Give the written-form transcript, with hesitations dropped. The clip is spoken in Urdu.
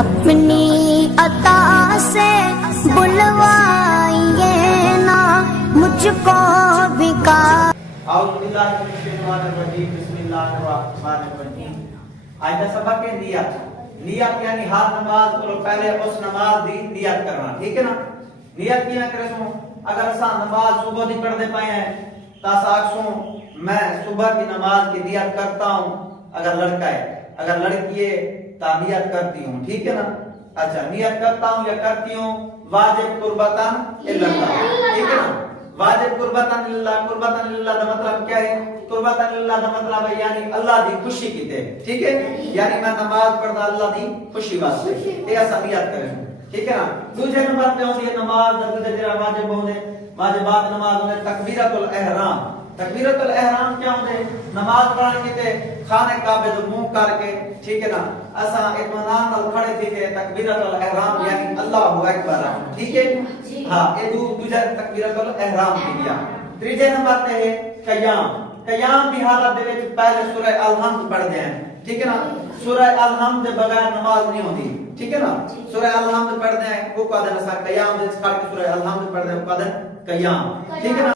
اپنی عطا سے بلوائیے نا مجھ کو بھی کا اعوذ باللہ من الشیطان الرجیم بسم اللہ الرحمن الرحیم۔ آج کا سبق ہے نیت۔ نیت یعنی ہر نماز کو پہلے اس نماز دی نیت کرنا، ٹھیک ہے نا؟ نیت کیا کرے سو اگر اسا نماز صبح دی پڑھ دے پائے ہیں تا ساکسوں میں صبح کی نماز کی نیت کرتا ہوں اگر لڑکا ہے، اگر لڑکی ہے تا نیت کرتی ہوں، ٹھیک ہے نا؟ اچھا نیت کرتا ہوں یا کرتی ہوں واجب قربتاً اللہ، ٹھیک ہے نا؟ واجب قربتاً اللہ، قربتاً اللہ دا مطلب کیا ہے؟ قربتاً اللہ دا مطلب ہے یعنی اللہ دی خوشی کی تے، ٹھیک ہے؟ یعنی میں نماز پڑھدا اللہ دی خوشی واسطے، یہ ایسا نیت کریں، ٹھیک ہے نا؟ دوسرے نمبر پہ ہوندی ہے نماز دا جڑا واجب ہوندے، واجبات نماز ہوندے تکبیرۃ الاحرام۔ تکبیرۃ الاحرام کیا ہوندے؟ نماز پڑھن کی تے خانہ کعبے دے منہ کر کے، ٹھیک ہے نا؟ اسا اطمینان نال کھڑے تھی کہ تکبیرۃ الاحرام یعنی اللہ اکبر، ٹھیک ہے؟ ہاں یہ دوسرا تکبیرۃ الاحرام کی گیا۔ تیسرے نمبر تے ہے قیام۔ قیام کی حالت دے وچ پہلے سورہ الحمد پڑھتے ہیں، ٹھیک ہے نا؟ سورہ الحمد دے بغیر نماز نہیں ہوندی، ٹھیک ہے نا؟ سورہ الحمد پڑھتے ہیں وہ قادر اسا قیام دے کھڑ کے سورہ الحمد پڑھتے ہیں قادر قیام، ٹھیک ہے نا؟